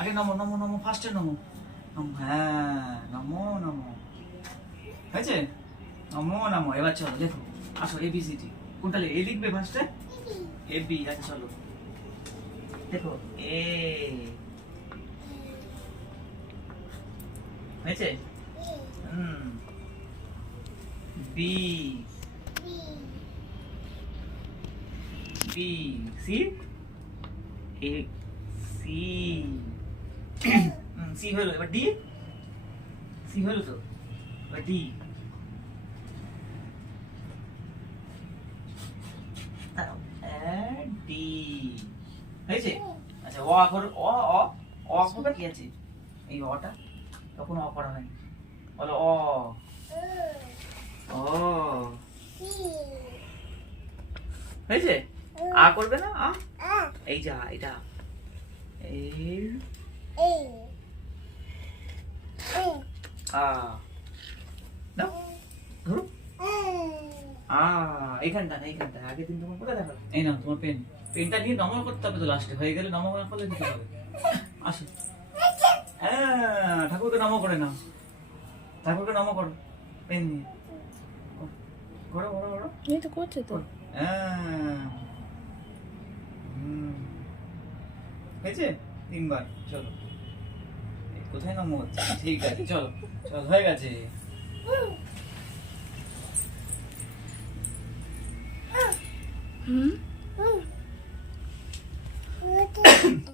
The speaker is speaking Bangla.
আগে নমো নমো নমো, ফার্স্টে নমো। হ্যাঁ নমো নমো। হয়েছে? নমো নমো। এবার চলো, দেখো। আসো এ বি সি ডি কোনটা এ লিখবে ফার্স্টে এ? বি আচ্ছা চলো। দেখো এ হয়েছে? হুম। B B C A C C হলো এবার ডি? সি হলো তো। এবার ডি। হয়েছে আচ্ছা অ করো অ অ অ করবে কি আছে এই অটা? তখন অ করা হয় বলো অ। ও হয়েছে আ করবে না? আ? এই যা এটা এই আ. দাও ধরো আ এইখানটা না এইখানটা। আগে দিন তোমার কোথায় দেখো এই নাও তোমার পেন পেনটা নিয়ে নমন করতে হবে তো লাস্টে হয়ে গেলে নমন না করলে দিতে হবে। আসো। হ্যাঁ ঠাকুরকে নম করে নাও। ঠাকুরকে নম করো পেন নিয়ে। করো করো করো। এই তো করছে তো। হ্যাঁ। হয়েছে? তিনবার চলো এই কোথায় নামো হচ্ছে ঠিক আছে চলো চলো হয়ে গেছে হুম